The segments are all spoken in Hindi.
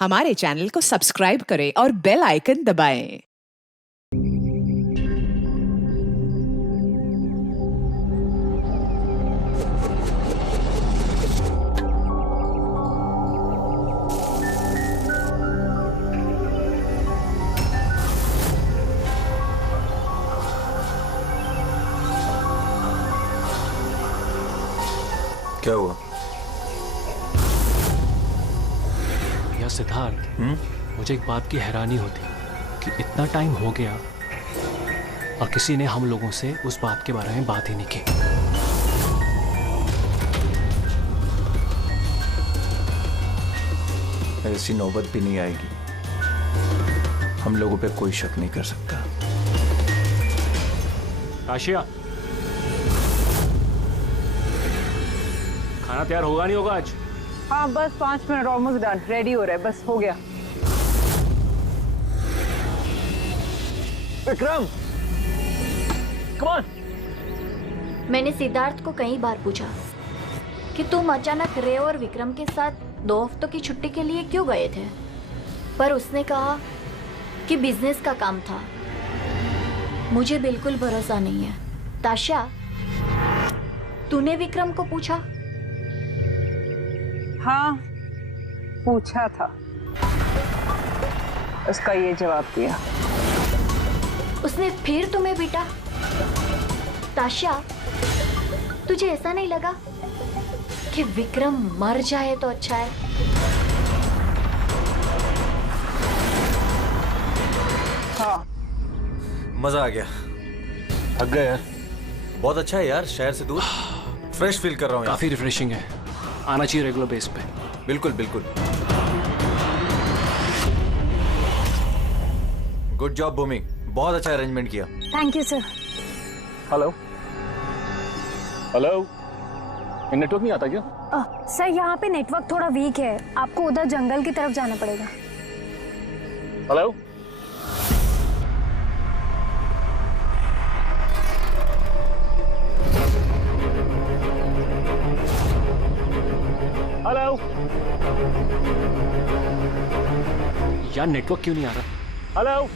हमारे चैनल को सब्सक्राइब करें और बेल आइकन दबाएं। क्या हुआ? यार सिद्धार्थ, मुझे एक बात की हैरानी होती कि इतना टाइम हो गया और किसी ने हम लोगों से उस बात के बारे में बात ही नहीं की। ऐसी नौबत भी नहीं आएगी। हम लोगों पे कोई शक नहीं कर सकता। आशिया, खाना तैयार होगा नहीं होगा आज? हाँ बस 5 मिनट, ऑलमोस्ट डन, रेडी हो रहा है, बस हो गया। Vikram, come on. मैंने सिद्धार्थ को कई बार पूछा कि तुम अचानक रे और विक्रम के साथ 2 हफ्तों की छुट्टी के लिए क्यों गए थे, पर उसने कहा कि बिजनेस का काम था। मुझे बिल्कुल भरोसा नहीं है। ताशा, तूने विक्रम को पूछा? हाँ पूछा था, उसका ये जवाब दिया। उसने फिर तुम्हें पीटा? ताशा, तुझे ऐसा नहीं लगा कि विक्रम मर जाए तो अच्छा है? हाँ मजा आ गया। थक गए यार। बहुत अच्छा है यार, शहर से दूर फ्रेश फील कर रहा हूँ। काफी रिफ्रेशिंग है, आना चाहिए रेगुलर बेस पे। बिल्कुल बिल्कुल। गुड जॉब भूमि, बहुत अच्छा अरेंजमेंट किया। Thank you sir. Hello hello, network नहीं आता क्या? सर यहाँ पे नेटवर्क थोड़ा वीक है, आपको उधर जंगल की तरफ जाना पड़ेगा। हेलो, हेलो यार, नेटवर्क क्यों नहीं आ रहा? हेलो,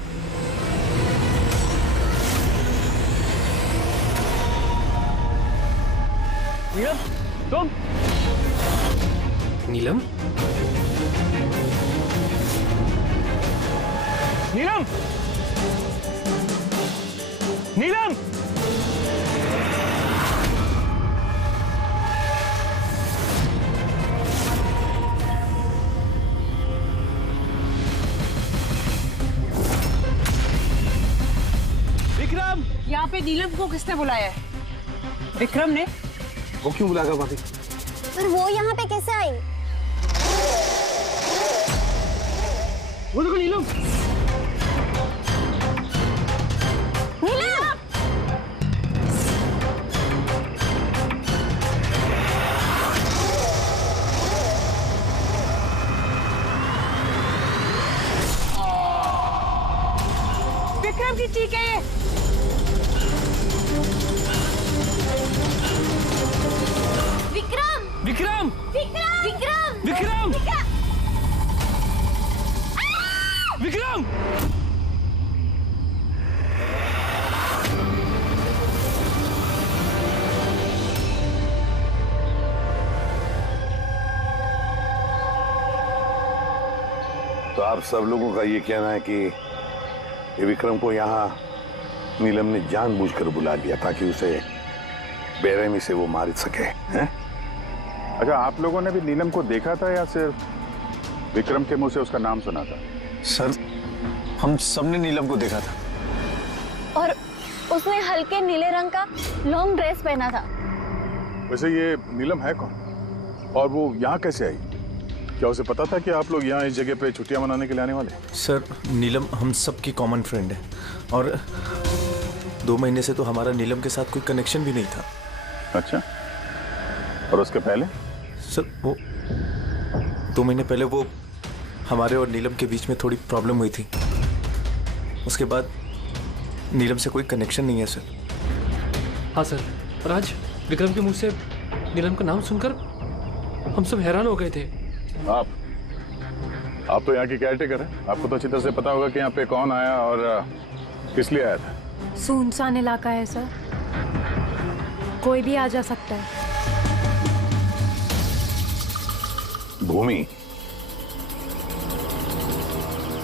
नीलम, तुम? नीलम, नीलम, नीलम, विक्रम। यहाँ पे नीलम को किसने बुलाया है? विक्रम ने। वो क्यों बुलाएगा भाभी? पर वो यहाँ पे कैसे आई? वो देखो नीलम। विक्रम की चीख है ये। विक्रम! विक्रम, विक्रम! विक्रम, विक्रम। तो आप सब लोगों का ये कहना है कि ये विक्रम को यहाँ नीलम ने जानबूझकर बुला लिया ताकि उसे बेरहमी से वो मार सके, हैं? अच्छा, आप लोगों ने भी नीलम को देखा था या सिर्फ विक्रम के मुंह से उसका नाम सुना था? सर, हम सबने नीलम को देखा था। और उसने हल्के नीले रंग का लॉन्ग ड्रेस पहना था। वैसे ये नीलम है कौन और वो यहाँ कैसे आई? क्या उसे पता था कि आप लोग यहाँ इस जगह पे छुट्टियां मनाने के लिए आने वाले? सर, नीलम हम सबकी कॉमन फ्रेंड है और 2 महीने से तो हमारा नीलम के साथ कोई कनेक्शन भी नहीं था। अच्छा, और उसके पहले? सर, वो 2 महीने पहले वो हमारे और नीलम के बीच में थोड़ी प्रॉब्लम हुई थी। उसके बाद नीलम से कोई कनेक्शन नहीं है सर। हाँ सर, और आज विक्रम के मुंह से नीलम का नाम सुनकर हम सब हैरान हो गए थे। आप आप तो यहाँ की केयरटेकर हैं, आपको तो अच्छी तरह से पता होगा कि यहाँ पे कौन आया और किस लिए आया था। सुनसान इलाका है सर, कोई भी आ जा सकता है। भूमि,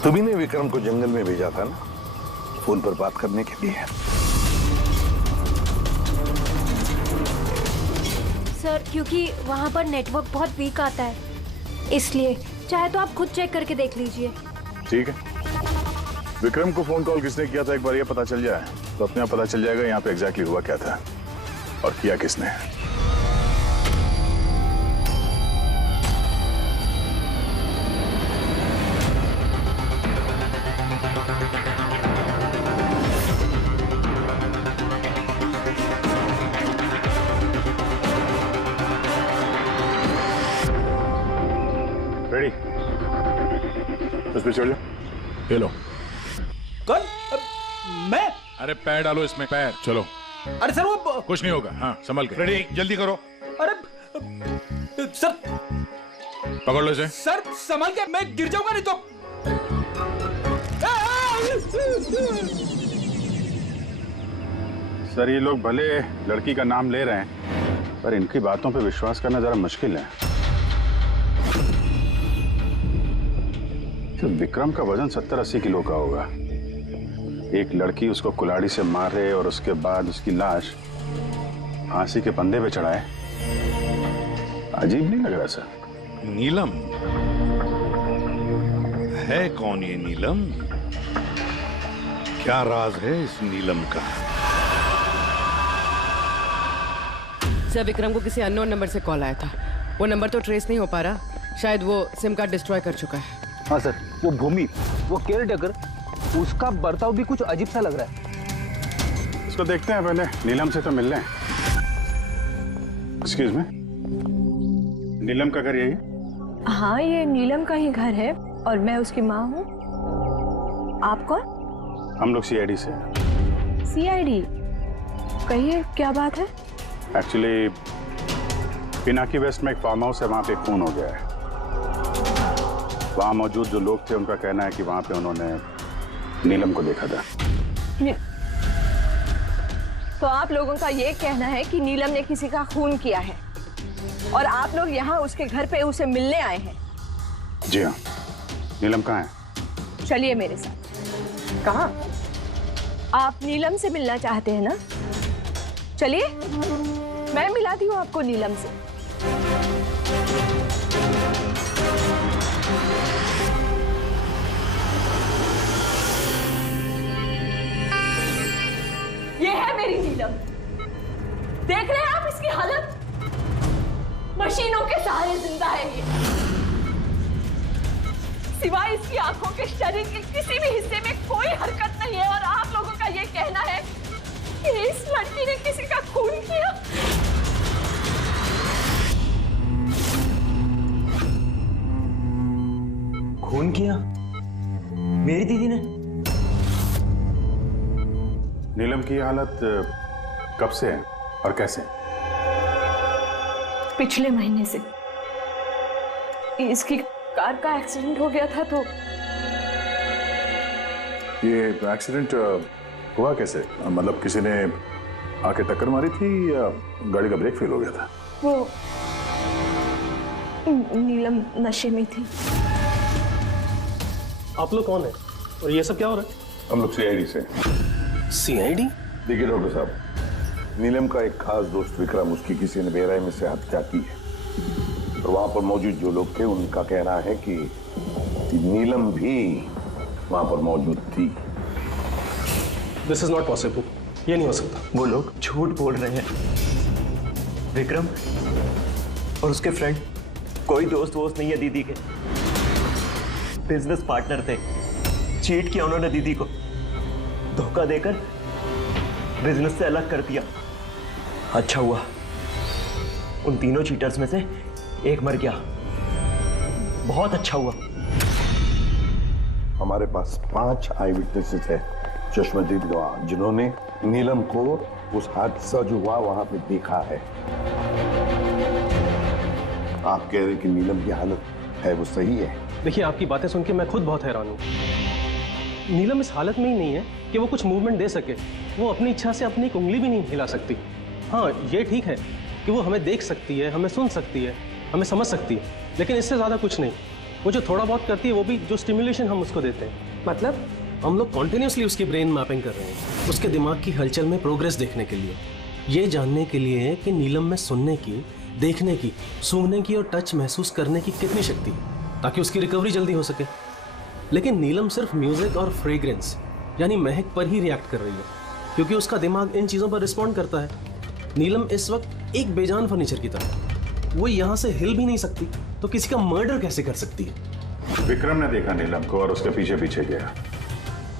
तुम्ही ने विक्रम को जंगल में भेजा था ना, फोन पर बात करने के लिए। सर क्योंकि वहाँ पर नेटवर्क बहुत वीक आता है, इसलिए। चाहे तो आप खुद चेक करके देख लीजिए। ठीक है, विक्रम को फोन कॉल किसने किया था एक बार ये पता चल जाए तो अपने आप पता चल जाएगा यहाँ पे एग्जैक्टली हुआ क्या था और किया किसने। रेडी, उस पे चढ़ जाओ। ये लो। कौन? मैं? अरे पैर डालो इसमें, पैर। चलो। अरे सर वो कुछ नहीं होगा। हाँ, संभल के। रेडी, जल्दी करो। अरे सर, पकड़ लो इसे। सर संभल के, मैं गिर जाऊंगा नहीं तो। सर ये लोग भले लड़की का नाम ले रहे हैं पर इनकी बातों पे विश्वास करना जरा मुश्किल है। तो विक्रम का वजन 70-80 किलो का होगा। एक लड़की उसको कुल्हाड़ी से मारे और उसके बाद उसकी लाश फांसी के फंदे पे चढ़ाए, अजीब नहीं लग रहा सर? नीलम है कौन ये नीलम? क्या राज है इस नीलम का? सर विक्रम को किसी अननोन नंबर से कॉल आया था। वो नंबर तो ट्रेस नहीं हो पा रहा, शायद वो सिम कार्ड डिस्ट्रॉय कर चुका है। हाँ सर, वो भूमि, वो केयरटेकर, उसका बर्ताव भी कुछ अजीब सा लग रहा है। इसको देखते हैं पहले, नीलम से तो मिल लें। एक्सक्यूज मी, नीलम का घर यही है? हाँ, ये नीलम का ही घर है और मैं उसकी माँ हूँ। आप कौन? हम लोग सीआईडी से। सीआईडी? कहिए क्या बात है? एक्चुअली पिनाकी वेस्ट में एक फार्म हाउस है, वहाँ पे खून हो गया है। वहाँ मौजूद जो लोग थे उनका कहना है कि वहाँ पे उन्होंने नीलम को देखा था। तो आप लोगों का ये कहना है कि नीलम ने किसी का खून किया है और आप लोग यहाँ उसके घर पे उसे मिलने आए हैं? जी हाँ। नीलम कहाँ है? चलिए मेरे साथ। कहाँ? आप नीलम से मिलना चाहते हैं ना? चलिए, मैं मिलाती हूँ आपको नीलम से। ये है मेरी नीलम। देख रहे हैं आप इसकी हालत? मशीनों के सहारे जिंदा है ये। सिवाय इसकी आंखों के शरीर के किसी भी हिस्से में कोई हरकत नहीं है और आप लोगों का ये कहना है कि इस लड़की ने किसी का खून किया। खून किया? मेरी दीदी ने? नीलम की हालत कब से है और कैसे? पिछले महीने से। इसकी कार का एक्सीडेंट हो गया था। तो ये एक्सीडेंट हुआ कैसे? मतलब किसी ने आके टक्कर मारी थी या गाड़ी का ब्रेक फेल हो गया था? वो नीलम नशे में थी। आप लोग कौन है और ये सब क्या हो रहा है? हम लोग सीआईडी से। सीआईडी? देखिए डॉक्टर साहब, नीलम का एक खास दोस्त विक्रम, उसकी किसी ने बेरहमी से हत्या की है और वहां पर मौजूद जो लोग थे उनका कहना है कि नीलम भी वहां पर मौजूद थी। दिस इज नॉट पॉसिबल, ये नहीं हो सकता। वो लोग झूठ बोल रहे हैं। विक्रम और उसके फ्रेंड कोई दोस्त वोस्त नहीं है दीदी के, बिजनेस पार्टनर थे। चीट किया उन्होंने दीदी को, धोखा देकर बिजनेस से अलग कर दिया। अच्छा हुआ उन तीनों चीटर्स में से एक मर गया, बहुत अच्छा हुआ। हमारे पास 5 आई विटनेसेस है चश्मदीद गवाह, जिन्होंने नीलम को उस हादसा जो हुआ वहां पे देखा है। आप कह रहे हैं कि नीलम की हालत है वो सही है? देखिए, आपकी बातें सुन के मैं खुद बहुत हैरान हूँ। नीलम इस हालत में ही नहीं है कि वो कुछ मूवमेंट दे सके। वो अपनी इच्छा से अपनी एक उंगली भी नहीं हिला सकती। हाँ, ये ठीक है कि वो हमें देख सकती है, हमें सुन सकती है, हमें समझ सकती है, लेकिन इससे ज़्यादा कुछ नहीं। वो जो थोड़ा बहुत करती है वो भी जो स्टिमुलेशन हम उसको देते हैं। मतलब हम लोग कॉन्टिन्यूसली उसकी ब्रेन मैपिंग कर रहे हैं, उसके दिमाग की हलचल में प्रोग्रेस देखने के लिए, ये जानने के लिए कि नीलम में सुनने की, देखने की, सूंघने की और टच महसूस करने की कितनी शक्ति है, ताकि उसकी रिकवरी जल्दी हो सके। लेकिन नीलम सिर्फ म्यूजिक और फ्रेग्रेंस यानी महक पर ही रिएक्ट कर रही है, क्योंकि उसका दिमाग इन चीज़ों पर रिस्पॉन्ड करता है। नीलम इस वक्त एक बेजान फर्नीचर की तरह, वो यहाँ से हिल भी नहीं सकती, तो किसी का मर्डर कैसे कर सकती है? विक्रम ने देखा नीलम को और उसके पीछे पीछे गया।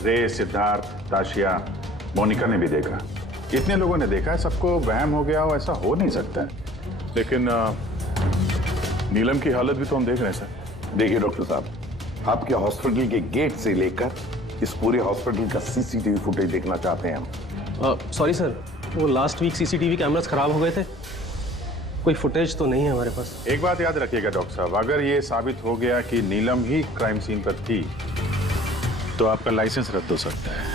रे, सिद्धार्थ, ताशिया, मोनिका ने भी देखा। इतने लोगों ने देखा है, सबको वहम हो गया हो, ऐसा हो नहीं सकता है। लेकिन नीलम की हालत भी तो हम देख रहे हैं सर। देखिए डॉक्टर साहब, आपके हॉस्पिटल के गेट से लेकर इस पूरे हॉस्पिटल का सीसीटीवी फुटेज देखना चाहते हैं हम। सॉरी सर, वो लास्ट वीक सीसीटीवी कैमरास खराब हो गए थे, कोई फुटेज तो नहीं है हमारे पास। एक बात याद रखिएगा डॉक्टर साहब, अगर ये साबित हो गया कि नीलम ही क्राइम सीन पर थी तो आपका लाइसेंस रद्द हो सकता है।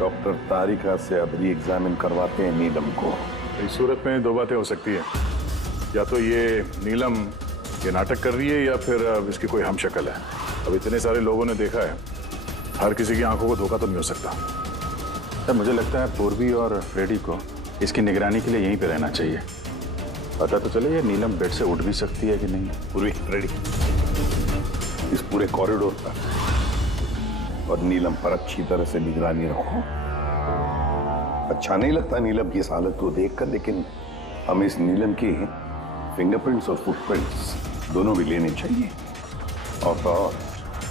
डॉक्टर तारिका से अब री एग्जामिन करवाते हैं नीलम को। इस सूरत में दो बातें हो सकती है, या तो ये नीलम ये नाटक कर रही है या फिर इसकी कोई हमशक्ल है। अब इतने सारे लोगों ने देखा है, हर किसी की आंखों को धोखा तो नहीं हो सकता। सर मुझे लगता है पूर्वी और फ्रेडी को इसकी निगरानी के लिए यहीं पे रहना चाहिए। पता तो चले ये नीलम बेड से उठ भी सकती है कि नहीं। पूर्वी, फ्रेडी, इस पूरे कॉरिडोर पर और नीलम पर अच्छी तरह से निगरानी रखो। अच्छा नहीं लगता नीलम की इस हालत को देखकर, लेकिन हमें इस नीलम की फिंगरप्रिंट्स और फुटप्रिंट्स दोनों भी लेने चाहिए। और तो और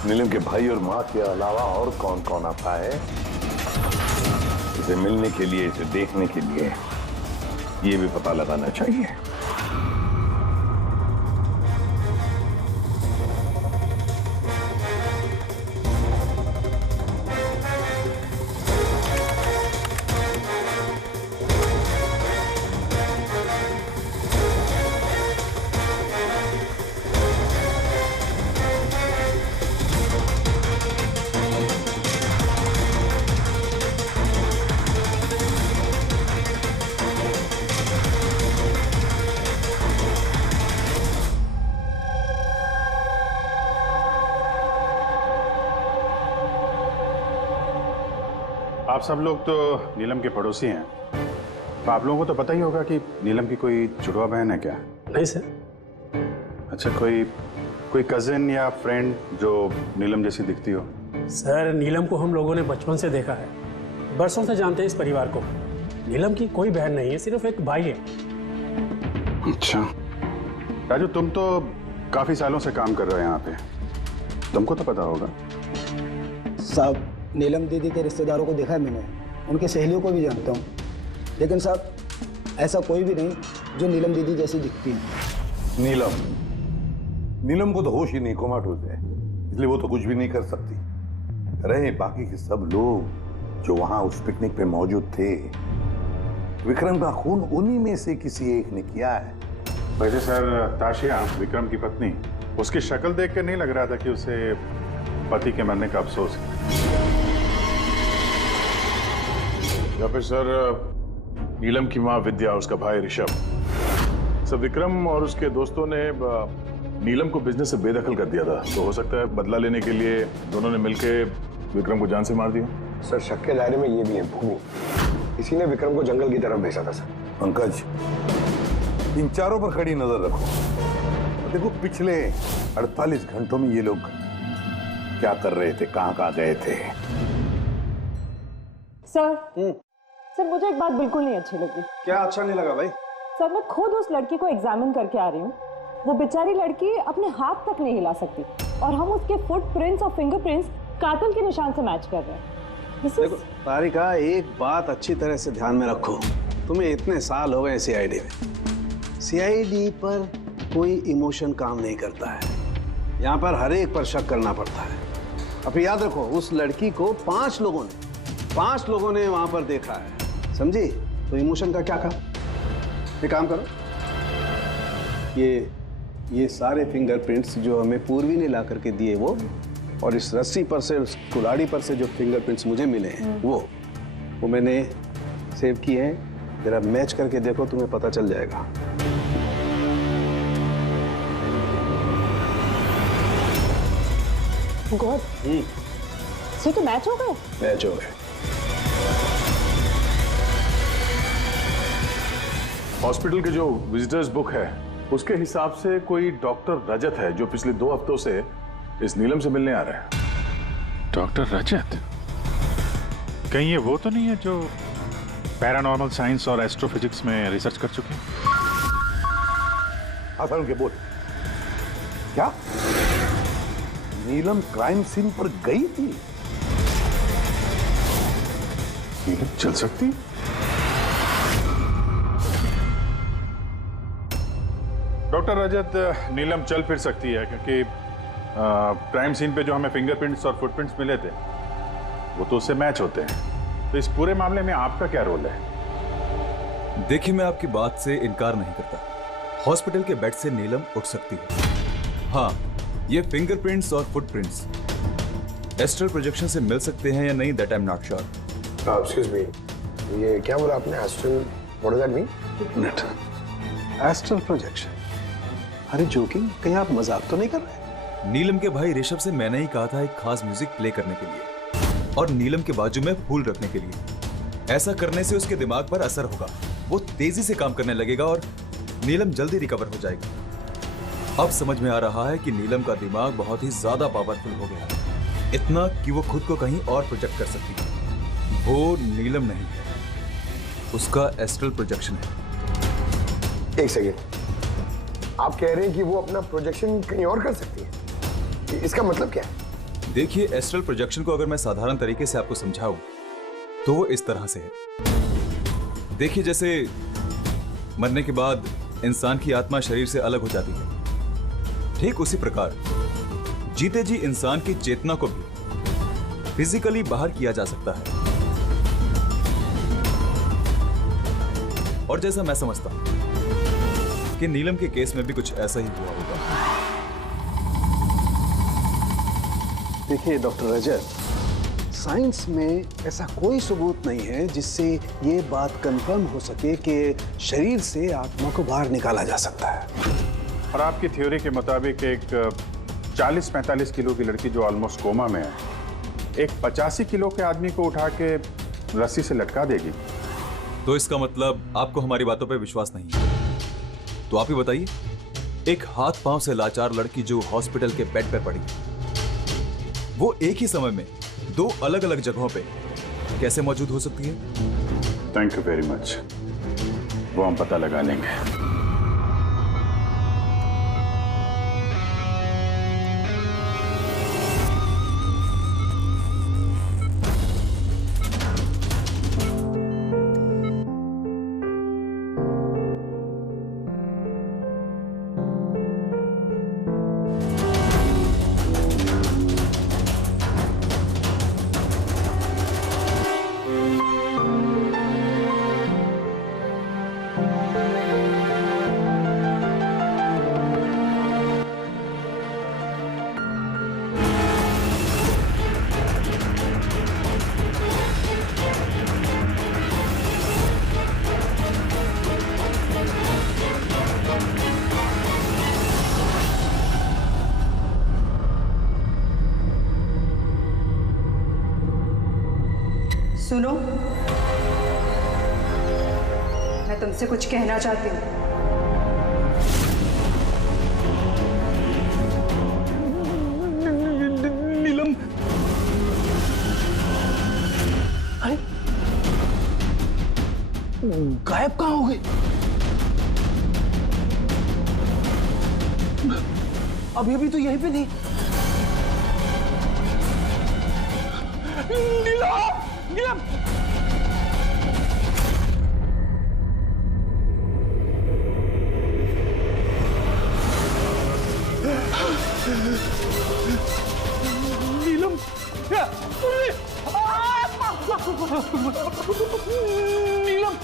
नीलम के भाई और माँ के अलावा और कौन कौन आता है इसे मिलने के लिए, इसे देखने के लिए, ये भी पता लगाना चाहिए। आप सब लोग तो नीलम के पड़ोसी हैं, तो आप लोगों को तो पता ही होगा कि नीलम की कोई जुड़वा बहन है क्या? नहीं सर। अच्छा, कोई कजिन या फ्रेंड जो नीलम जैसी दिखती हो? सर, नीलम को हम लोगों ने बचपन से देखा है, बरसों से जानते हैं इस परिवार को। नीलम की कोई बहन नहीं है, सिर्फ एक भाई है। अच्छा राजू, तुम तो काफी सालों से काम कर रहे हो यहाँ पे, तुमको तो पता होगा। साहब, नीलम दीदी के रिश्तेदारों को देखा है मैंने, उनकी सहेलियों को भी जानता हूँ, लेकिन साहब ऐसा कोई भी नहीं जो नीलम दीदी जैसी दिखती है। नीलम को तो होश ही नहीं, कोमाटोज है, इसलिए वो तो कुछ भी नहीं कर सकती। रहे बाकी के सब लोग जो वहां उस पिकनिक पे मौजूद थे, विक्रम का खून उन्हीं में से किसी एक ने किया है। वैसे सर, ताशिया विक्रम की पत्नी, उसकी शक्ल देख के नहीं लग रहा था कि उसे पति के मरने का अफसोस है। या फिर सर नीलम की माँ विद्या, उसका भाई ऋषभ, सर विक्रम और उसके दोस्तों ने नीलम को बिजनेस से बेदखल कर दिया था, तो हो सकता है बदला लेने के लिए दोनों ने मिलकर विक्रम को जान से मार दिया। सर, शक के दायरे में ये भी है भूमि, इसी ने विक्रम को जंगल की तरफ भेजा था सर। पंकज, इन चारों पर खड़ी नजर रखो। देखो पिछले 48 घंटों में ये लोग क्या कर रहे थे, कहाँ गए थे। सर मुझे एक बात बिल्कुल नहीं अच्छी लगी। क्या अच्छा नहीं लगा भाई? सर, मैं खुद उस लड़की को एग्जामिन करके आ रही हूँ, वो बेचारी लड़की अपने हाथ तक नहीं हिला सकती, और हम उसके फुटप्रिंट्स और फिंगरप्रिंट्स कातिल के निशान से मैच कर रहे हैं। देखो तारिका, एक बात अच्छी तरह से ध्यान में रखो, तुम्हें इतने साल हो गए सीआईडी में, सीआईडी पर कोई इमोशन काम नहीं करता है, यहाँ पर हर एक पर शक करना पड़ता है। अब याद रखो, उस लड़की को 5 लोगों ने वहां पर देखा है, समझी? तो इमोशन का क्या काम? एक काम करो, ये सारे फिंगरप्रिंट्स जो हमें पूर्वी ने ला करके दिए वो, और इस रस्सी पर से, उस कुल्हाड़ी पर से जो फिंगरप्रिंट्स मुझे मिले हैं वो मैंने सेव किए हैं। जरा मैच करके देखो, तुम्हें पता चल जाएगा। गॉड, सही तो मैच हो गए? मैच हो गए। हॉस्पिटल की जो विजिटर्स बुक है उसके हिसाब से कोई डॉक्टर रजत है जो पिछले 2 हफ्तों से इस नीलम से मिलने आ रहा है। डॉक्टर रजत? कहीं ये वो तो नहीं है जो पैरानॉर्मल साइंस और एस्ट्रोफिजिक्स में रिसर्च कर चुके हैं? हाँ सर, उनके बोल। क्या नीलम क्राइम सीन पर गई थी? नीलम चल सकती? डॉक्टर रजत, नीलम चल फिर सकती है क्योंकि क्राइम सीन पे जो हमें फिंगरप्रिंट्स और फुटप्रिंट्स मिले थे वो तो उससे मैच होते हैं। तो इस पूरे मामले में आपका क्या रोल है? देखिए, मैं आपकी बात से इनकार नहीं करता। हॉस्पिटल के बेड से नीलम उठ सकती है। हाँ, ये फिंगरप्रिंट्स और फुटप्रिंट्स एस्ट्रल प्रोजेक्शन से मिल सकते हैं या नहीं, that I am not sure. Excuse me, ये क्या बोला आपने? Astral, what does that mean? Astral projection? अरे जोकिंग, कहीं आप मजाक तो नहीं कर रहे? नीलम के भाई ऋषभ से मैंने ही कहा था एक खास म्यूजिक प्ले करने के लिए और नीलम के बाजू में फूल रखने के लिए। ऐसा करने से उसके दिमाग पर असर होगा, वो तेजी से काम करने लगेगा और नीलम जल्दी रिकवर हो जाएगी। अब समझ में आ रहा है कि नीलम का दिमाग बहुत ही ज्यादा पावरफुल हो गया है, इतना कि वो खुद को कहीं और प्रोजेक्ट कर सकती है। वो नीलम नहीं है, उसका एस्ट्रल प्रोजेक्शन है। एक सेकेंड, आप कह रहे हैं कि वो अपना प्रोजेक्शन कहीं और कर सकती है? इसका मतलब क्या है? देखिए, एस्ट्रल प्रोजेक्शन को अगर मैं साधारण तरीके से आपको समझाऊं तो वो इस तरह से है। देखिए, जैसे मरने के बाद इंसान की आत्मा शरीर से अलग हो जाती है, ठीक उसी प्रकार जीते जी इंसान की चेतना को भी फिजिकली बाहर किया जा सकता है। और जैसा मैं समझता हूं कि नीलम के केस में भी कुछ ऐसा ही हुआ होगा। देखिए डॉक्टर रजत, साइंस में ऐसा कोई सबूत नहीं है जिससे ये बात कंफर्म हो सके कि शरीर से आत्मा को बाहर निकाला जा सकता है। और आपकी थ्योरी के मुताबिक एक 40-45 किलो की लड़की जो ऑलमोस्ट कोमा में है, एक 85 किलो के आदमी को उठा के रस्सी से लटका देगी। तो इसका मतलब आपको हमारी बातों पे विश्वास नहीं है? तो आप ही बताइए, एक हाथ पांव से लाचार लड़की जो हॉस्पिटल के बेड पे पड़ी, वो एक ही समय में 2 अलग अलग जगहों पे कैसे मौजूद हो सकती है? थैंक यू वेरी मच, वो हम पता लगा लेंगे। सुनो, मैं तुमसे कुछ कहना चाहती हूँ। नीलम, अरे गायब कहाँ हो गई? अभी तो यहीं पे थी। नीलम, नीलम, नीलम, नीलम,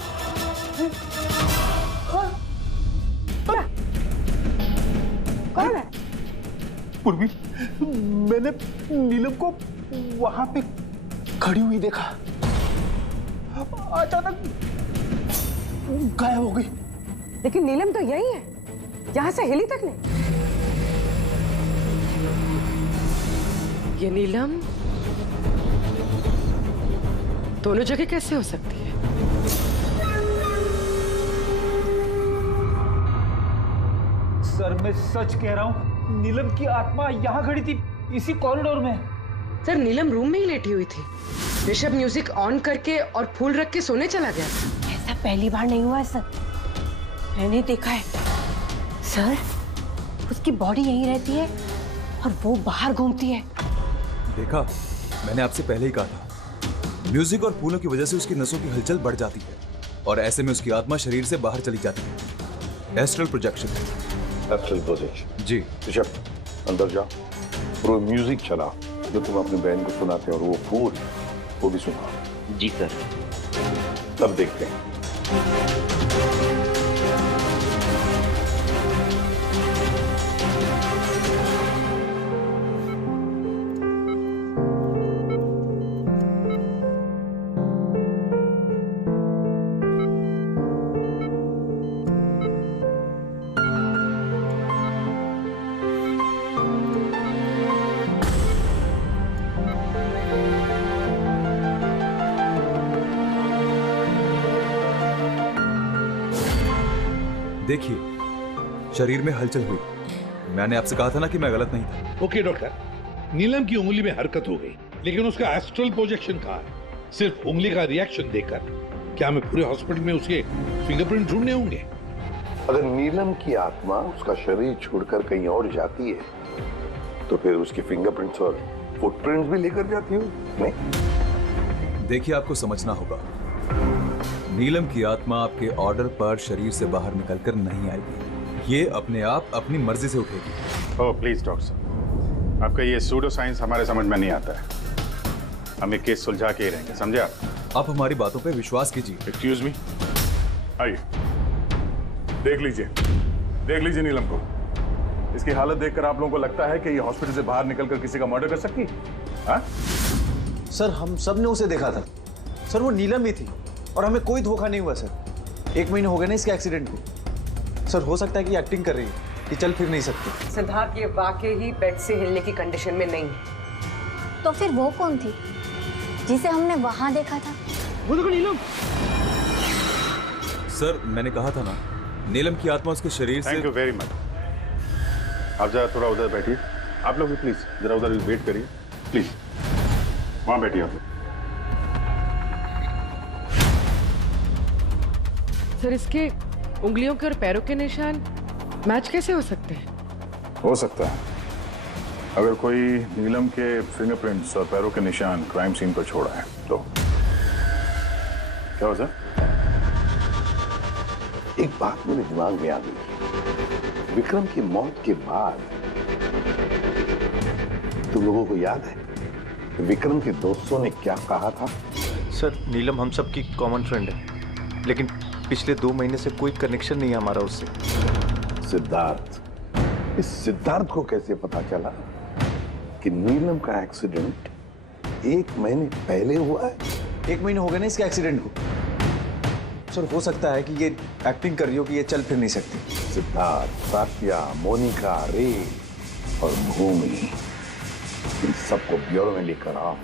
पूर्वी, मैंने नीलम को वहां पे खड़ी हुई देखा, अचानक गायब हो गई। लेकिन नीलम तो यही है, यहाँ से हिली तक नहीं। ये नीलम दोनों जगह कैसे हो सकती है? सर मैं सच कह रहा हूँ, नीलम की आत्मा यहाँ खड़ी थी, इसी कॉरिडोर में। सर नीलम रूम में ही लेटी हुई थी। ऋषभ म्यूजिक ऑन करके और फूल रख के सोने चला गया। ऐसा पहली बार नहीं हुआ है सर, मैंने देखा है सर। उसकी बॉडी यहीं रहती है और वो बाहर घूमती है। देखा, मैंने आपसे पहले ही कहा था, म्यूजिक और फूलों की वजह से उसकी नसों की हलचल बढ़ जाती है और ऐसे में उसकी आत्मा शरीर से बाहर चली जाती है। Astral projection. Astral projection. जी। ऋषभ, अंदर जाओ, वो म्यूजिक चला जो तुम अपनी बहन को सुनाते हो, और वो फूल वो भी सुनाओ। जी सर। तब देखते हैं। देखिए, शरीर में हलचल हुई। मैंने आपसे कहा था ना कि मैं गलत नहीं था। ओके डॉक्टर, नीलम की उंगली में हरकत हो गई, लेकिन उसका एस्ट्रल प्रोजेक्शन कहाँ है? सिर्फ उंगली का रिएक्शन देखकर क्या हमें पूरे हॉस्पिटल में उसके फिंगरप्रिंट ढूंढने होंगे? अगर नीलम की आत्मा उसका शरीर छोड़कर कहीं और जाती है तो फिर उसके फिंगरप्रिंट्स और फुटप्रिंट्स भी लेकर जाती हो? नहीं। देखिए, आपको समझना होगा, नीलम की आत्मा आपके ऑर्डर पर शरीर से बाहर निकलकर नहीं आएगी। ये अपने आप अपनी मर्जी से उठेगी। ओह प्लीज डॉक्टर साहब, आपका ये सूडो साइंस हमारे समझ में नहीं आता है। हम एक केस सुलझा के ही रहेंगे, समझे आप हमारी बातों पे विश्वास कीजिए। एक्सक्यूज मी, आइए देख लीजिए नीलम को। इसकी हालत देखकर आप लोगों को लगता है कि ये हॉस्पिटल से बाहर निकलकर किसी का मर्डर कर सकती है? सर हम सब ने उसे देखा था सर, वो नीलम ही थी और हमें कोई धोखा नहीं हुआ सर। 1 महीने हो गए ना इसके एक्सीडेंट को। सर हो सकता है कि एक्टिंग कर रही है, कि चल फिर नहीं सकती। सिद्धार्थ ये वाकई ही बेड से हिलने की कंडीशन में नहीं है। तो फिर वो कौन थी जिसे हमने वहां देखा था? वो देखो नीलम। सर मैंने कहा था ना, नीलम की आत्मा उसके शरीर से। Thank you very much. आप जरा थोड़ा उधर बैठिए, आप लोग भी प्लीज जरा उधर वेट करिए, प्लीज वहां बैठिए आप लोग। सर इसके उंगलियों के और पैरों के निशान मैच कैसे हो सकते हैं? हो सकता है अगर कोई नीलम के फिंगरप्रिंट्स और पैरों के निशान क्राइम सीन पर छोड़ा है तो। क्या हो सर? एक बात मेरे दिमाग में आ गई। विक्रम की मौत के बाद तुम लोगों को याद है विक्रम के दोस्तों ने क्या कहा था? सर नीलम हम सब की कॉमन फ्रेंड है, लेकिन पिछले 2 महीने से कोई कनेक्शन नहीं है हमारा उससे। सिद्धार्थ, इस सिद्धार्थ को कैसे पता चला कि नीलम का एक्सीडेंट 1 महीने पहले हुआ है? 1 महीने हो गए ना इसके एक्सीडेंट को। सर हो सकता है कि ये एक्टिंग कर रही हो कि ये चल फिर नहीं सकती। सिद्धार्थ, साथिया, मोनिका, रे और भूमि, इन सबको ब्यूरो में लेकर आओ।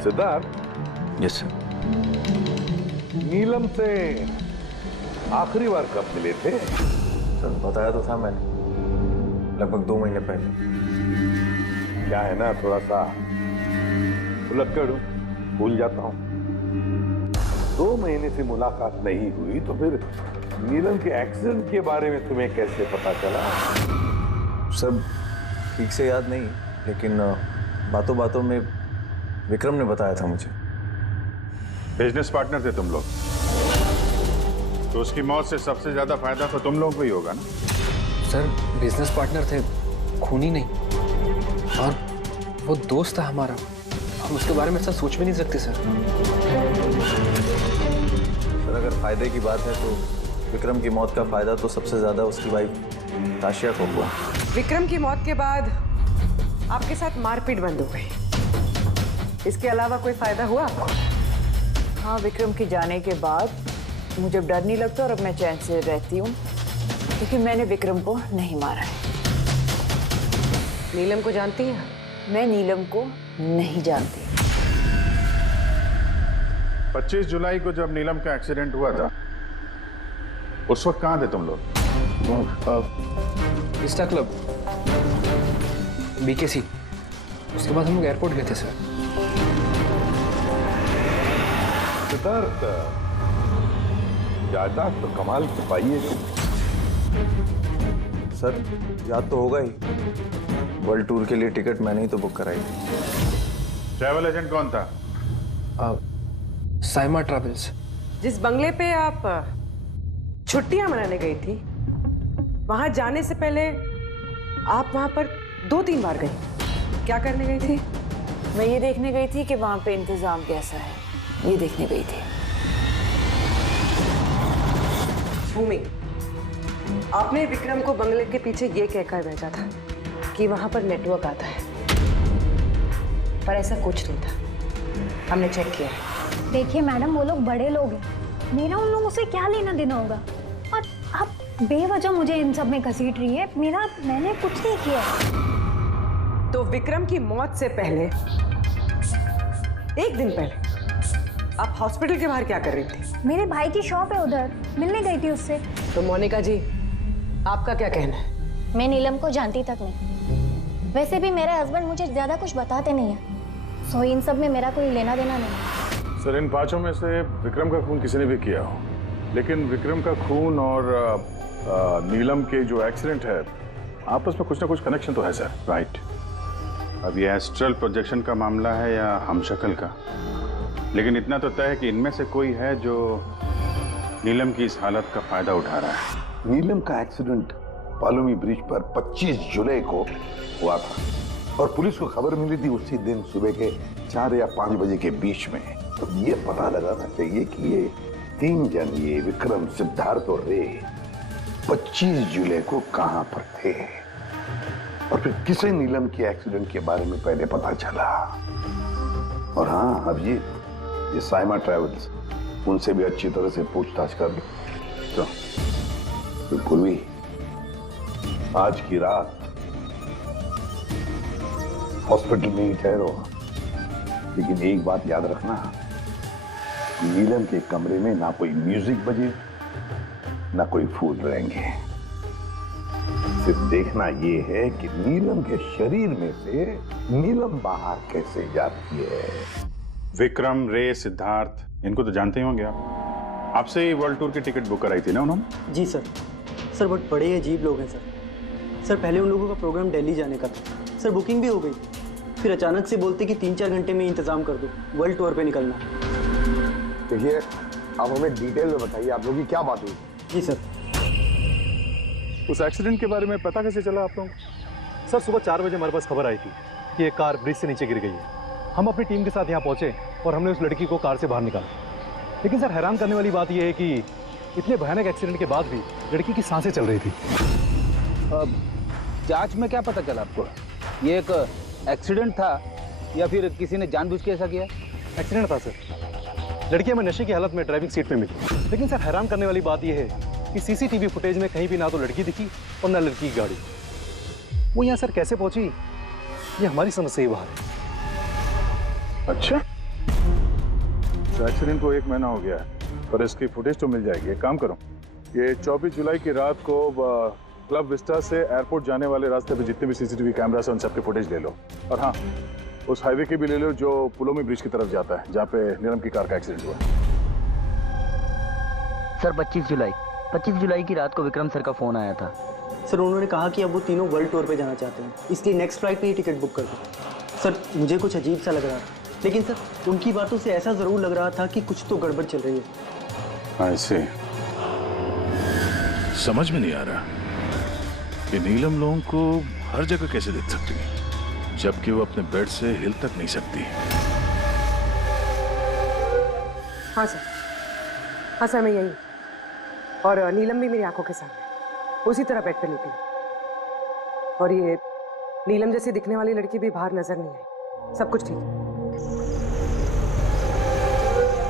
Siddharth, yes sir. नीलम से आखिरी बार कब मिले थे? सर बताया तो था मैंने, लगभग 2 महीने पहले। क्या है ना, थोड़ा सा उलझकर भूल जाता हूं। 2 महीने से मुलाकात नहीं हुई तो फिर नीलम के एक्सीडेंट के बारे में तुम्हें कैसे पता चला? सब ठीक से याद नहीं, लेकिन बातों बातों में विक्रम ने बताया था मुझे। बिजनेस पार्टनर थे तुम लोग, तो उसकी मौत से सबसे ज्यादा फायदा तो तुम लोग को ही होगा ना? सर बिजनेस पार्टनर थे, खूनी नहीं, और वो दोस्त था हमारा। हम उसके बारे में ऐसा सोच भी नहीं सकते सर। सर अगर फायदे की बात है तो विक्रम की मौत का फायदा तो सबसे ज्यादा उसकी वाइफ ताशिया को हुआ। विक्रम की मौत के बाद आपके साथ मारपीट बंद हो गई, इसके अलावा कोई फायदा हुआ आपको? हाँ, विक्रम के जाने के बाद मुझे डर नहीं लगता और अब मैं चैन से रहती हूँ क्योंकि मैंने विक्रम को नहीं मारा है। नीलम को जानती हैं? मैं नीलम को नहीं जानती। 25 जुलाई को जब नीलम का एक्सीडेंट हुआ था उस वक्त कहाँ थे तुम लोग? Vista club, BKC। उसके बाद हम लोग एयरपोर्ट गए थे सर। सिद्धार्थ, जायदाद तो कमाल की पाई है। सर याद तो होगा ही, वर्ल्ड टूर के लिए टिकट मैंने ही तो बुक कराई थी। ट्रैवल एजेंट कौन था? साइमा ट्रैवल्स। जिस बंगले पे आप छुट्टियां मनाने गई थी, वहां जाने से पहले आप वहां पर 2-3 बार गई। क्या करने गई थी? मैं ये देखने गई थी कि वहां पे इंतजाम कैसा है, ये देखने गई थी। भूमि, आपने विक्रम को बंगले के पीछे ये कहकर भेजा था कि वहां पर नेटवर्क आता है, पर ऐसा कुछ नहीं था। हमने चेक किया है। देखिए मैडम, वो लोग बड़े लोग हैं, मेरा उन लोगों से क्या लेना देना होगा? और आप बेवजह मुझे इन सब में घसीट रही है। मैंने कुछ नहीं किया। तो विक्रम की मौत से पहले, एक दिन पहले, आप हॉस्पिटल के बाहर क्या कर रही थी? मेरे भाई की शॉप है, उधर मिलने गई थी उससे। तो मोनिका जी, आपका क्या कहना है? मैं नीलम को जानती तक नहीं। वैसे भी मेरे हस्बैंड मुझे ज्यादा कुछ बताते नहीं है, सो इन सब में मेरा कोई लेना देना नहीं। सर, इन 5 में से विक्रम का खून किसी ने भी किया हो, लेकिन विक्रम का खून और नीलम के जो एक्सीडेंट है, आपस में कुछ ना कुछ कनेक्शन तो है सर, राइट? अब ये एस्ट्रल प्रोजेक्शन का मामला है या हमशक्ल का, लेकिन इतना तो तय है कि इनमें से कोई है जो नीलम की इस हालत का फायदा उठा रहा है। नीलम का एक्सीडेंट पालोमी ब्रिज पर 25 जुलाई को हुआ था और पुलिस को खबर मिली थी उसी दिन सुबह के 4 या 5 बजे के बीच में। तो ये पता लगाना चाहिए कि ये 3 जन, ये विक्रम, सिद्धार्थ और रे, 25 जुलाई को कहां पर थे और फिर किसे नीलम के एक्सीडेंट के बारे में पहले पता चला। और हाँ, अब ये साइमा ट्रैवल्स, उनसे भी अच्छी तरह से पूछताछ कर लो। तो पूर्वी, आज की रात हॉस्पिटल में ही ठहरो, लेकिन एक बात याद रखना, नीलम के कमरे में ना कोई म्यूजिक बजे, ना कोई फूल रहेंगे। सिर्फ देखना ये है कि नीलम के शरीर में से नीलम बाहर कैसे जाती है। विक्रम, रे, सिद्धार्थ, इनको तो जानते ही होंगे आप। आपसे ही वर्ल्ड टूर की टिकट बुक कराई थी ना उन्होंने? जी सर। सर बहुत बड़े अजीब लोग हैं सर। सर पहले उन लोगों का प्रोग्राम दिल्ली जाने का था सर, बुकिंग भी हो गई, फिर अचानक से बोलते कि 3-4 घंटे में इंतजाम कर दो, वर्ल्ड टूर पे निकलना। देखिए, आप हमें डिटेल में बताइए, आप लोगों की क्या बात हुई? जी सर। उस एक्सीडेंट के बारे में पता कैसे चला आप लोगों को? सर सुबह 4 बजे हमारे पास खबर आई थी कि एक कार ब्रिज से नीचे गिर गई है। हम अपनी टीम के साथ यहाँ पहुंचे और हमने उस लड़की को कार से बाहर निकाला। लेकिन सर हैरान करने वाली बात यह है कि इतने भयानक एक्सीडेंट के बाद भी लड़की की सांसें चल रही थी। जांच में क्या पता चला आपको? ये एक एक्सीडेंट था या फिर किसी ने जानबूझ के ऐसा किया? एक्सीडेंट था सर। लड़की हमें नशे की हालत में ड्राइविंग सीट पे मिली। लेकिन सर हैरान करने वाली बात यह है कि सीसीटीवी फुटेज में कहीं भी ना तो लड़की दिखी और ना लड़की की गाड़ी। वो यहाँ सर कैसे पहुंची, ये हमारी समझ से ही बाहर है। अच्छा, एक्सीडेंट को 1 महीना हो गया है, पर इसकी फुटेज तो मिल जाएगी। एक काम करो, ये 24 जुलाई की रात को क्लब विस्टा से एयरपोर्ट जाने वाले रास्ते पे जितने भी सीसीटीवी कैमरा है उन सबके फुटेज ले लो। और हाँ, उस हाईवे की भी ले लो जो पुलोमी ब्रिज की तरफ जाता है, जहाँ पे नीलम की कार का एक्सीडेंट हुआ। सर 25 जुलाई की रात को विक्रम सर का फोन आया था। सर उन्होंने कहा कि अब वो तीनों वर्ल्ड टूर पे जाना चाहते हैं, इसलिए नेक्स्ट फ्लाइट पे ही टिकट बुक कर दो। सर मुझे कुछ अजीब सा लग रहा था, लेकिन सर उनकी बातों से ऐसा जरूर लग रहा था कि कुछ तो गड़बड़ चल रही है। ऐसे समझ में नहीं आ रहा कि नीलम लोगों को हर जगह कैसे देख सकती है, जबकि वो अपने बेड से हिल तक नहीं सकती। हाँ सर, मैं यही। और नीलम भी मेरी आंखों के सामने उसी तरह बेड पे लेटी है। और ये नीलम जैसी दिखने वाली लड़की भी बाहर नजर नहीं आई। सब कुछ ठीक है।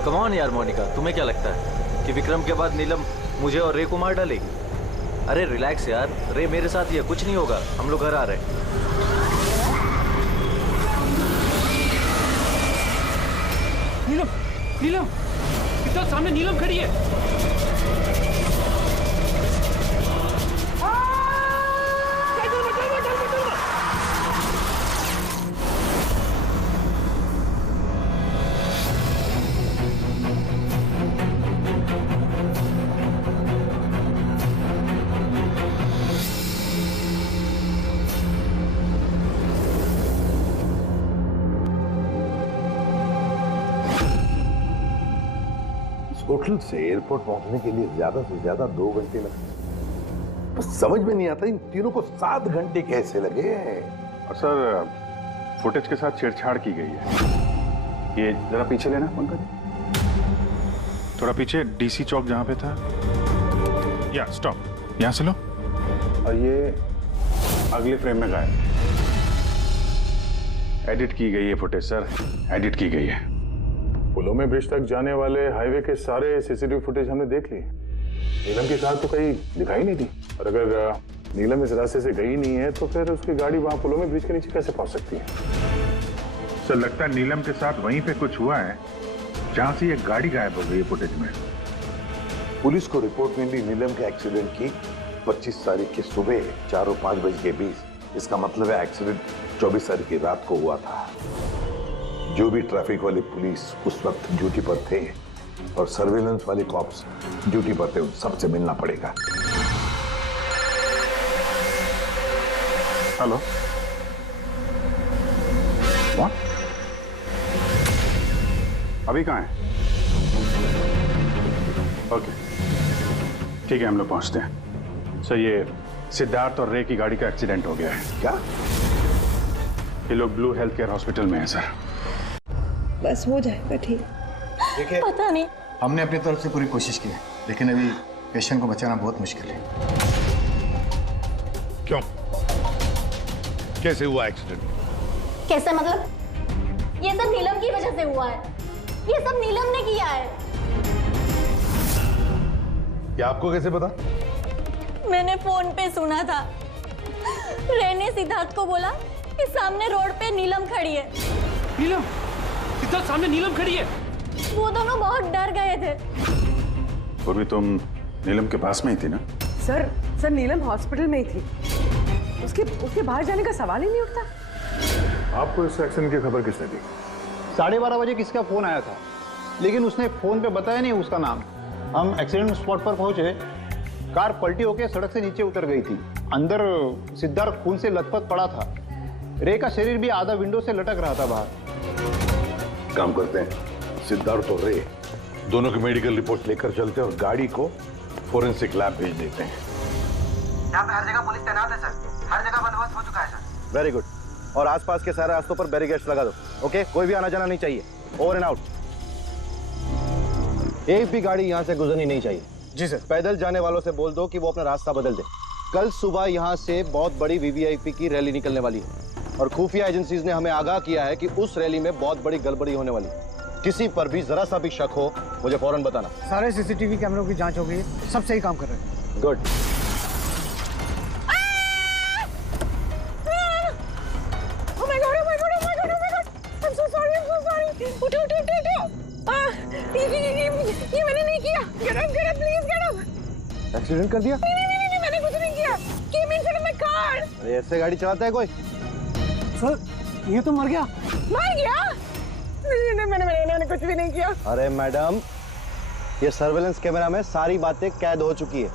कम ऑन यार मोनिका, तुम्हें क्या लगता है कि विक्रम के बाद नीलम मुझे और रे को मार डालेगी? अरे रिलैक्स यार, रे मेरे साथ ही है, कुछ नहीं होगा, हम लोग घर आ रहे हैं। नीलम, नीलम, इधर सामने नीलम खड़ी है। होटल से एयरपोर्ट पहुंचने के लिए ज्यादा से ज्यादा 2 घंटे लगते। बस समझ में नहीं आता इन तीनों को 7 घंटे कैसे लगे। और सर फुटेज के साथ छेड़छाड़ की गई है। ये जरा पीछे लेना पंकज, थोड़ा पीछे, डीसी चौक जहां पे था। या स्टॉप, यहां से लो। और ये अगले फ्रेम में गायब। एडिट की गई है फुटेज सर, एडिट की गई है। पुलों में ब्रिज तक जाने वाले हाईवे के सारे सीसीटीवी फुटेज हमने देख लिए। नीलम की कार तो कहीं दिखाई नहीं दी, और अगर नीलम इस रास्ते से गई नहीं है तो फिर उसकी गाड़ी वहां पुलों में ब्रिज के नीचे कैसे पहुंच सकती है? सर लगता है नीलम के साथ वहीं पे कुछ हुआ है जहां से ये गाड़ी गायब हो गई है फुटेज में। पुलिस को रिपोर्ट मिली नीलम के एक्सीडेंट की 25 तारीख की सुबह 4 और 5 बजे के बीच। इसका मतलब है एक्सीडेंट 24 तारीख की रात को हुआ था। जो भी ट्रैफिक वाले पुलिस उस वक्त ड्यूटी पर थे और सर्वेलेंस वाले कॉप्स ड्यूटी पर थे, उन सबसे मिलना पड़ेगा। हेलो, अभी कहाँ है? ओके ठीक है, हम लोग पहुंचते हैं। सर ये सिद्धार्थ और रे की गाड़ी का एक्सीडेंट हो गया है। क्या? ये लोग ब्लू हेल्थ केयर हॉस्पिटल में हैं सर। बस हो जाएगा ठीक। देखिए, पता नहीं, हमने अपनी तरफ से पूरी कोशिश की है, लेकिन अभी पेशेंट को बचाना बहुत मुश्किल है। क्यों? कैसे हुआ एक्सीडेंट? कैसे मतलब? ये सब नीलम की वजह से हुआ है। ये सब नीलम ने किया है। क्या आपको कैसे पता? मैंने फोन पे सुना था। रे ने सिद्धार्थ को बोला कि सामने रोड पे नीलम खड़ी है। नीलम, इधर सामने नीलम खड़ी है। वो दोनों बहुत डर गए थे। और भी तुम नीलम के पास में ही थी ना? सर नीलम हॉस्पिटल में ही थी। उसके बाहर जाने का सवाल ही नहीं उठता। आपको इस एक्सीडेंट की खबर किसने दी? 12:30 बजे किसका फोन आया था, लेकिन उसने फोन पे बताया नहीं उसका नाम। हम एक्सीडेंट स्पॉट पर पहुंचे, कार पलटी होकर सड़क से नीचे उतर गई थी। अंदर सिद्धार्थ खून से लथपथ पड़ा था। रे का शरीर भी आधा विंडो से लटक रहा था बाहर। काम करते हैं, सिद्धार्थ और रे दोनों की मेडिकल रिपोर्ट लेकर चलते हैं और गाड़ी को फोरेंसिक लैब भेज देते हैं। यहाँ पे हर जगह पुलिस तैनात है सर, हर जगह बंदोबस्त हो चुका है सर। Very good. और आसपास के सारे रास्तों पर बैरिकेड्स लगा दो। ओके, कोई भी आना जाना नहीं चाहिए। Over and out. एक भी गाड़ी यहाँ से गुजरनी नहीं चाहिए। जी सर। पैदल जाने वालों से बोल दो कि वो अपना रास्ता बदल दे। कल सुबह यहाँ से बहुत बड़ी वीवीआईपी की रैली निकलने वाली है और खुफिया एजेंसीज ने हमें आगाह किया है कि उस रैली में बहुत बड़ी गड़बड़ी होने वाली है। किसी पर भी जरा सा भी शक हो, मुझे फौरन बताना। सारे सीसीटीवी कैमरों की जांच हो गई है, सब सही काम कर रहे हैं। गुड। ये मैंने नहीं किया। Get up, please get up। Accident कर दिया? नहीं, मैंने कुछ नहीं किया। Came in front of my car। अरे ऐसे गाड़ी चलाता है कोई? सर, ये तो मर गया। मर गया? नहीं, मैंने कुछ भी नहीं किया। अरे मैडम, ये सर्वेलेंस कैमरा में सारी बातें कैद हो चुकी है।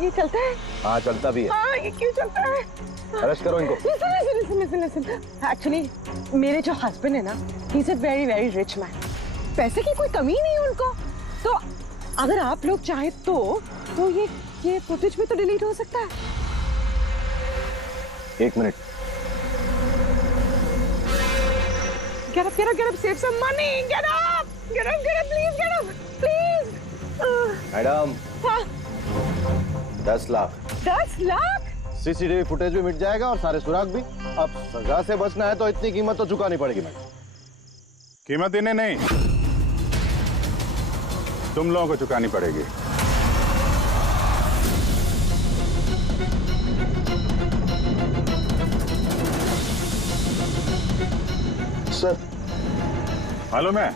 ये चलता है? हाँ, चलता भी है। हाँ, ये क्यों चलता है? अरेस्ट करो इनको। Listen। Actually, मेरे जो हस्बैंड है ना, he's a very very rich man। पैसे की कोई कमी नहीं है उनको। तो अगर आप लोग चाहे तो ये फुटेज में तो डिलीट हो सकता है। 1 minute. Get up, save some money, get up, please, get up, please। Madam, हाँ। 10 लाख। 10 लाख? सीसीटीवी फुटेज भी मिट जाएगा और सारे सुराग भी। अब सजा से बचना है तो इतनी कीमत तो चुकानी पड़ेगी मैडम। कीमत इन्हें नहीं, तुम लोगों को चुकानी पड़ेगी। सर मालूम है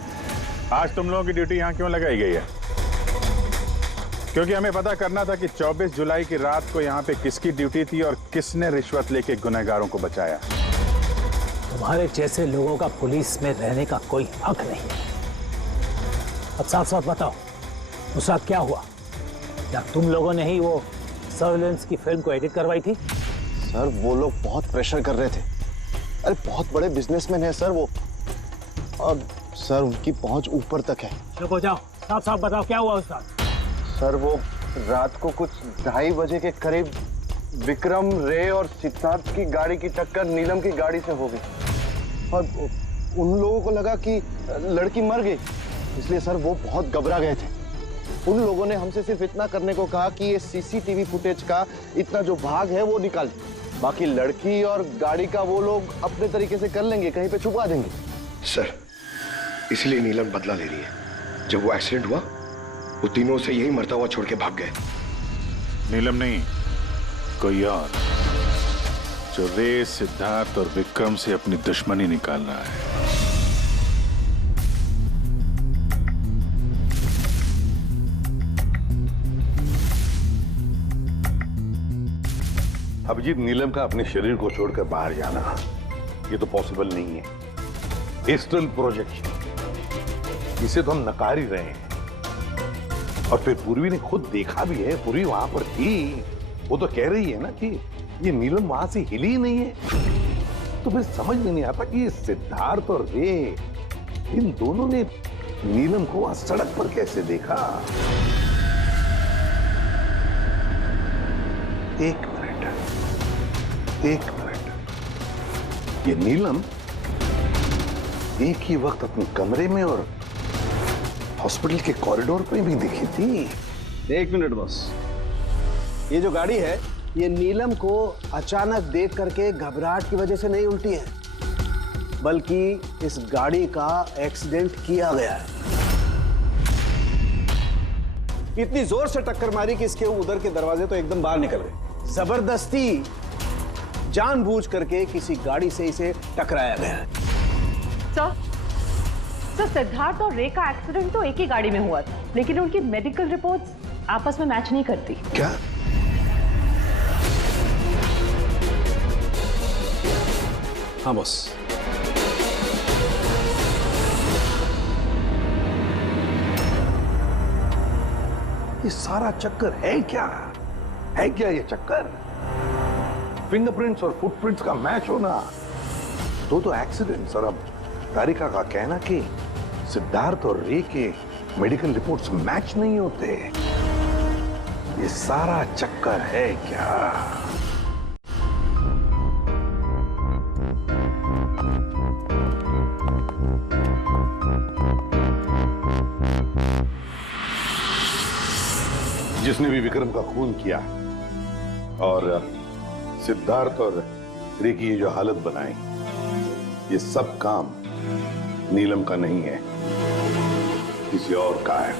आज तुम लोगों की ड्यूटी यहां क्यों लगाई गई है? क्योंकि हमें पता करना था कि 24 जुलाई की रात को यहाँ पे किसकी ड्यूटी थी और किसने रिश्वत लेके गुनहगारों को बचाया। तुम्हारे जैसे लोगों का पुलिस में रहने का कोई हक नहीं है। अब साफ साफ बताओ, उस रात क्या हुआ? क्या तुम लोगों ने ही वो सर्विलेंस की फिल्म को एडिट करवाई थी? सर वो लोग बहुत प्रेशर कर रहे थे। अरे बहुत बड़े बिजनेसमैन है सर वो, और सर उनकी पहुंच ऊपर तक है। चुप हो जाओ, साफ साफ बताओ क्या हुआ उस रात? सर वो रात को कुछ 2:30 बजे के करीब विक्रम, रे और सिद्धार्थ की गाड़ी की टक्कर नीलम की गाड़ी से हो गई और उन लोगों को लगा कि लड़की मर गई, इसलिए सर वो बहुत घबरा गए थे। उन लोगों ने हमसे सिर्फ इतना करने को कहा कि ये सीसीटीवी फुटेज का इतना जो भाग है वो निकाल, बाकी लड़की और गाड़ी का वो लोग अपने तरीके से कर लेंगे, कहीं पे छुपा देंगे। सर इसलिए नीलम बदला ले रही है। जब वो एक्सीडेंट हुआ वो तीनों से यही मरता हुआ छोड़ के भाग गए। नीलम नहीं, कोई और जो रे, सिद्धार्थ और विक्रम से अपनी दुश्मनी निकाल रहा है। अभिजीत, नीलम का अपने शरीर को छोड़कर बाहर जाना ये तो पॉसिबल नहीं है। एस्ट्रल प्रोजेक्शन, इसे तो हम नकार ही रहे हैं। और फिर पूर्वी ने खुद देखा भी है, पूर्वी वहां पर थी, वो तो कह रही है ना कि ये नीलम वहां से हिली ही नहीं है। तो फिर समझ में नहीं आता कि ये सिद्धार्थ और रे, इन दोनों ने नीलम को वहां सड़क पर कैसे देखा। एक मिनट, ये नीलम एक ही वक्त अपने कमरे में और हॉस्पिटल के कॉरिडोर पे भी दिखी थी। 1 मिनट बॉस, ये जो गाड़ी है ये नीलम को अचानक देख करके घबराहट की वजह से नहीं उल्टी है, बल्कि इस गाड़ी का एक्सीडेंट किया गया है। इतनी जोर से टक्कर मारी कि इसके उधर के दरवाजे तो एकदम बाहर निकल गए। जबरदस्ती जानबूझ करके किसी गाड़ी से इसे टकराया गया है। सर सिद्धार्थ और रे का एक्सीडेंट तो एक ही गाड़ी में हुआ था, लेकिन उनकी मेडिकल रिपोर्ट्स आपस में मैच नहीं करती। क्या? हाँ बॉस। ये सारा चक्कर है क्या? है क्या ये चक्कर? फिंगरप्रिंट्स और फुटप्रिंट्स का मैच होना, तो एक्सीडेंट्स। और अब तारिका का कहना कि सिद्धार्थ और रे के मेडिकल रिपोर्ट्स मैच नहीं होते। ये सारा चक्कर है क्या? जिसने भी विक्रम का खून किया और सिद्धार्थ और रे की ये जो हालत बनाई, ये सब काम नीलम का नहीं है, किसी और का है।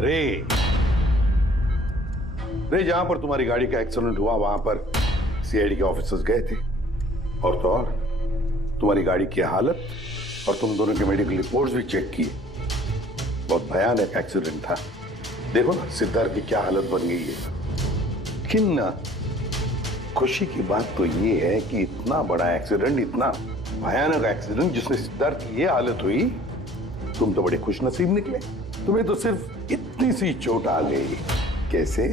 रे जहां पर तुम्हारी गाड़ी का एक्सीडेंट हुआ वहां पर सीआईडी के ऑफिसर्स गए थे, और तो और तुम्हारी गाड़ी की हालत और तुम दोनों के मेडिकल रिपोर्ट्स भी चेक किए। बहुत भयानक एक्सीडेंट था। देखो ना सिद्धार्थ की क्या हालत बन गई है। लेकिन खुशी की बात तो ये है कि इतना बड़ा एक्सीडेंट, इतना भयानक एक्सीडेंट जिसमें सिद्धार्थ की ये हालत हुई, तुम तो बड़े खुश नसीब निकले। तुम्हें तो सिर्फ इतनी सी चोट आ गई। कैसे?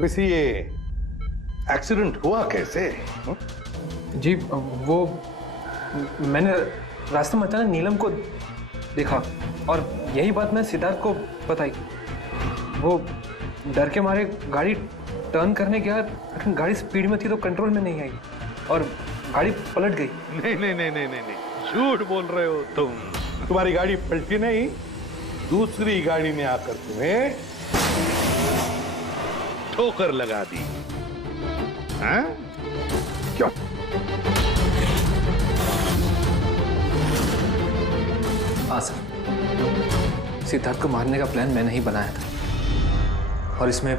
वैसे ये एक्सीडेंट हुआ कैसे? जी वो मैंने रास्ते में अचानक नीलम को देखा और यही बात मैं सिद्धार्थ को बताई। वो डर के मारे गाड़ी टर्न करने गया, लेकिन गाड़ी स्पीड में थी तो कंट्रोल में नहीं आई और गाड़ी पलट गई। नहीं, झूठ बोल रहे हो तुम। तुम्हारी गाड़ी पलटी नहीं, दूसरी गाड़ी ने आकर तुम्हें ठोकर लगा दी। हाँ? क्यों? हाँ सर, सिद्धार्थ को मारने का प्लान मैंने ही बनाया था और इसमें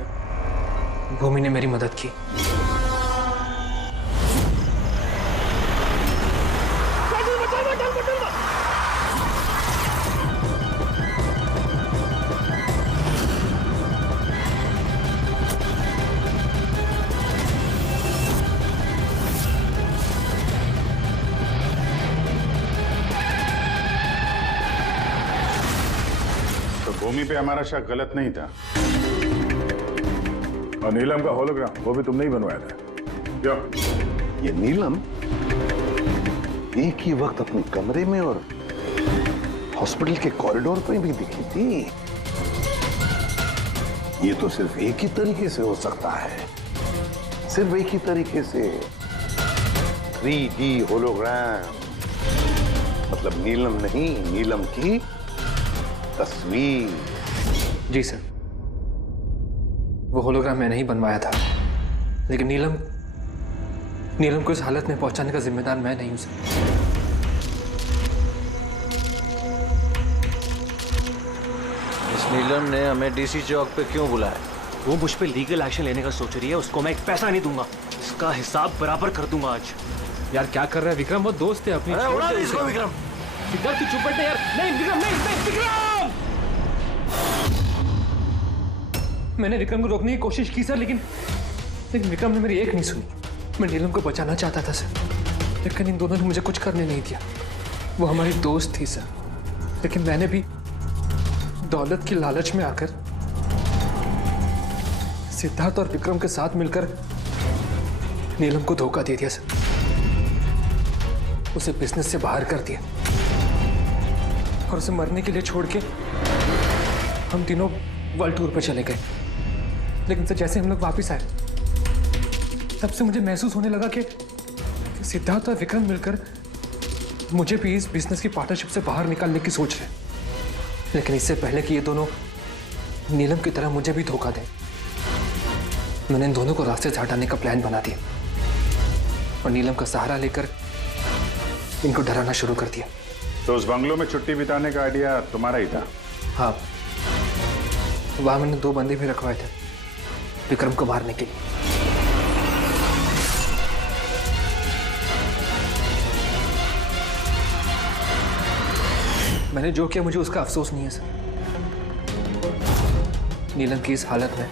भूमि ने मेरी मदद की। भूमि पे हमारा शक गलत नहीं था और नीलम का होलोग्राम वो भी तुमने ही बनवाया था क्यों? ये नीलम एक ही वक्त अपने कमरे में और हॉस्पिटल के कॉरिडोर पर भी दिखी थी। ये तो सिर्फ एक ही तरीके से हो सकता है, सिर्फ एक ही तरीके से। 3D होलोग्राम मतलब नीलम नहीं, नीलम की तस्वीर। जी सर, वो होलोग्राम मैंने ही बनवाया था, लेकिन नीलम को इस हालत में पहुंचाने का जिम्मेदार मैं नहीं हूं सर। इस नीलम ने हमें डीसी चौक पे क्यों बुलाया? वो मुझ पे लीगल एक्शन लेने का सोच रही है, उसको मैं एक पैसा नहीं दूंगा, इसका हिसाब बराबर कर दूंगा आज। यार क्या कर रहा है विक्रम, वो दोस्त है अपनी। उड़ा दे इसको विक्रम। सिद्धार्थ तू चुप बैठे यार। नहीं विक्रम, नहीं विक्रम। मैंने विक्रम को रोकने की कोशिश की सर, लेकिन विक्रम ने मेरी एक नहीं सुनी। मैं नीलम को बचाना चाहता था सर, लेकिन इन दोनों ने मुझे कुछ करने नहीं दिया। वो हमारी दोस्त थी सर, लेकिन मैंने भी दौलत की लालच में आकर सिद्धार्थ और विक्रम के साथ मिलकर नीलम को धोखा दे दिया सर। उसे बिजनेस से बाहर कर दिया और उसे मरने के लिए छोड़ के हम तीनों वर्ल्ड टूर पर चले गए। लेकिन सर जैसे हम लोग वापस आए, तब से मुझे महसूस होने लगा कि सिद्धार्थ और विक्रम मिलकर मुझे भी इस बिजनेस की पार्टनरशिप से बाहर निकालने की सोच रहे। लेकिन इससे पहले कि ये दोनों नीलम की तरह मुझे भी धोखा दें, मैंने इन दोनों को रास्ते से हटाने का प्लान बना दिया और नीलम का सहारा लेकर इनको डराना शुरू कर दिया। तो उस बंगलों में छुट्टी बिताने का आइडिया तुम्हारा ही था? हाँ, वहां मैंने 2 बंदे भी रखवाए थे विक्रम को मारने के लिए। मैंने जो किया मुझे उसका अफसोस नहीं है सर। नीलम की इस हालत में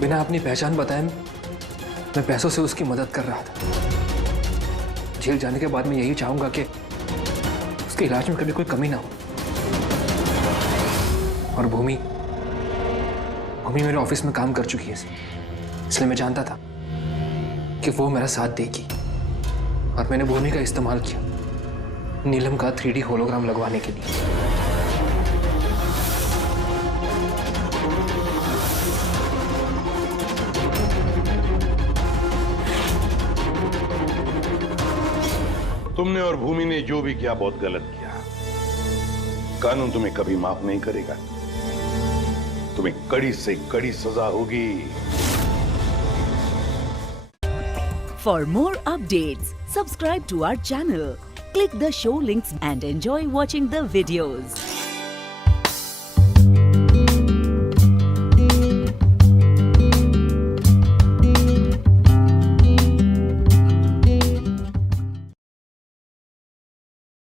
बिना अपनी पहचान बताए मैं पैसों से उसकी मदद कर रहा था। जेल जाने के बाद मैं यही चाहूंगा कि उसके इलाज में कभी कोई कमी ना हो। और भूमि मेरे ऑफिस में काम कर चुकी है, इसलिए मैं जानता था कि वो मेरा साथ देगी और मैंने भूमि का इस्तेमाल किया नीलम का 3D होलोग्राम लगवाने के लिए। तुमने और भूमि ने जो भी किया बहुत गलत किया। कानून तुम्हें कभी माफ नहीं करेगा, तुम्हें कड़ी से कड़ी सजा होगी। For more updates, subscribe to our channel, click the show links and enjoy watching the videos.